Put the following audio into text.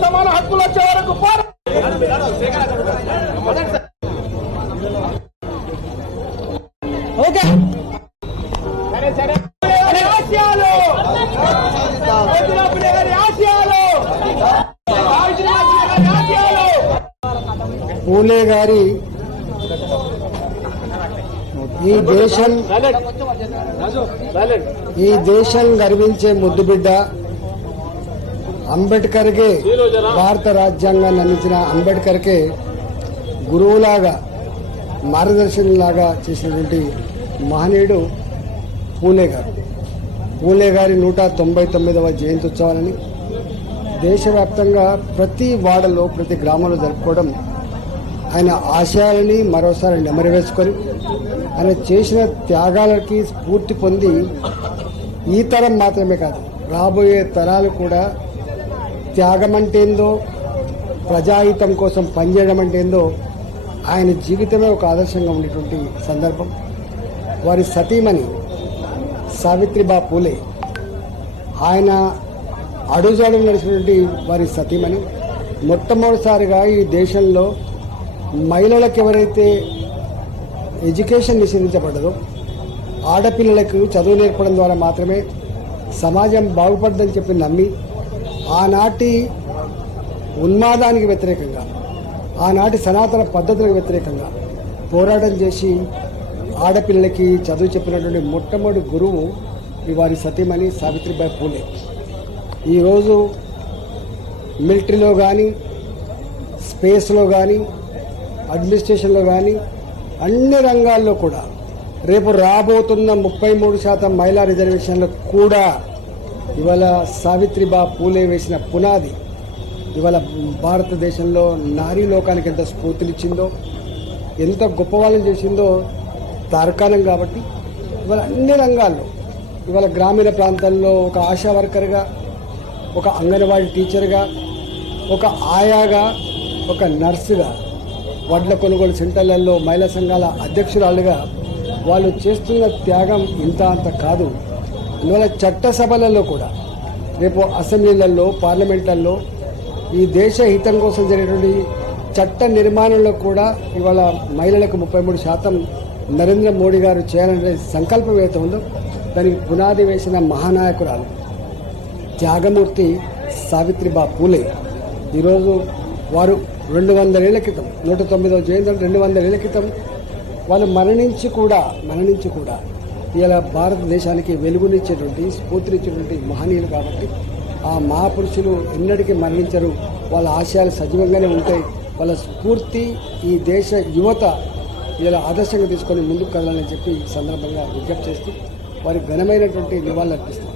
సమాన హక్కులు వచ్చే వరకు ఓకే సరే సరే ఆశయాలు పూలే గారి ఈ దేశం గర్వించే ముద్దుబిడ్డ అంబేద్కర్కే భారత రాజ్యాంగాన్ని అందించిన అంబేద్కర్కే గురువులాగా మార్గదర్శనంలాగా చేసినటువంటి మహనీయుడు పూలే గారు. పూలే గారి 199వ జయంతి ఉత్సవాలని దేశవ్యాప్తంగా ప్రతి వాడలో ప్రతి గ్రామంలో జరుపుకోవడం ఆయన ఆశయాలని మరోసారి నెమరవేసుకొని ఆయన చేసిన త్యాగాలకి స్ఫూర్తి పొంది ఈ తరం మాత్రమే కాదు రాబోయే తరాలు కూడా త్యాగం అంటే ఏందో ప్రజాహితం కోసం పనిచేయడం అంటే ఏందో ఆయన జీవితమే ఒక ఆదర్శంగా ఉండేటువంటి సందర్భం. వారి సతీమణి సావిత్రిబా పూలే ఆయన అడుగుజాడులు నడిచినటువంటి వారి సతీమణి మొట్టమొదటిసారిగా ఈ దేశంలో మహిళలకు ఎవరైతే ఎడ్యుకేషన్ నిషేధించబడ్డదో ఆడపిల్లలకు చదువు నేర్పడం ద్వారా మాత్రమే సమాజం బాగుపడదని చెప్పి నమ్మి ఆనాటి ఉన్మాదానికి వ్యతిరేకంగా ఆనాటి సనాతన పద్ధతులకు వ్యతిరేకంగా పోరాటం చేసి ఆడపిల్లలకి చదువు చెప్పినటువంటి మొట్టమొదటి గురువు వారి సతీమణి సావిత్రిబాయి పూలే. ఈరోజు మిలిటరీలో కానీ స్పేస్లో కానీ అడ్మినిస్ట్రేషన్లో కానీ అన్ని రంగాల్లో కూడా రేపు రాబోతున్న 33% మహిళా రిజర్వేషన్లకు కూడా ఇవాళ సావిత్రిబా పూలే వేసిన పునాది ఇవాళ భారతదేశంలో నారీ లోకానికి ఎంత స్ఫూర్తినిచ్చిందో ఎంత గొప్ప వాళ్ళని చేసిందో తార్కాణం. కాబట్టి ఇవాళ అన్ని రంగాల్లో ఇవాళ గ్రామీణ ప్రాంతాల్లో ఒక ఆశా వర్కర్గా, ఒక అంగన్వాడీ టీచర్గా, ఒక ఆయాగా, ఒక నర్సుగా, వడ్ల కొనుగోలు సెంటర్లలో మహిళా సంఘాల అధ్యక్షురాలుగా వాళ్ళు చేస్తున్న త్యాగం ఇంత అంత కాదు. ఇవాళ చట్టసభలలో కూడా రేపు అసెంబ్లీలలో పార్లమెంట్లలో ఈ దేశ హితం కోసం జరిగేటువంటి చట్ట నిర్మాణంలో కూడా ఇవాళ మహిళలకు 33% నరేంద్ర మోడీ గారు చేయాలనే సంకల్పం ఏదైతే ఉందో దానికి పునాది వేసిన మహానాయకురాలు త్యాగమూర్తి సావిత్రిబా పూలే. ఈరోజు వారు 200 ఏళ్ల క్రితం 109వ జయంతి 200 ఏళ్ల క్రితం వాళ్ళు మరణించి కూడా ఇలా భారతదేశానికి వెలుగునిచ్చేటువంటి స్ఫూర్తినిచ్చేటువంటి మహనీయులు. కాబట్టి ఆ మహాపురుషులు ఎన్నటికీ మరణించరు, వాళ్ళ ఆశయాలు సజీవంగానే ఉంటాయి. వాళ్ళ స్ఫూర్తి ఈ దేశ యువత ఇలా ఆదర్శంగా తీసుకొని ముందుకు కదలాలని చెప్పి ఈ సందర్భంగా విజ్ఞప్తి చేస్తూ వారికి ఘనమైనటువంటి నివాళులు అర్పిస్తారు.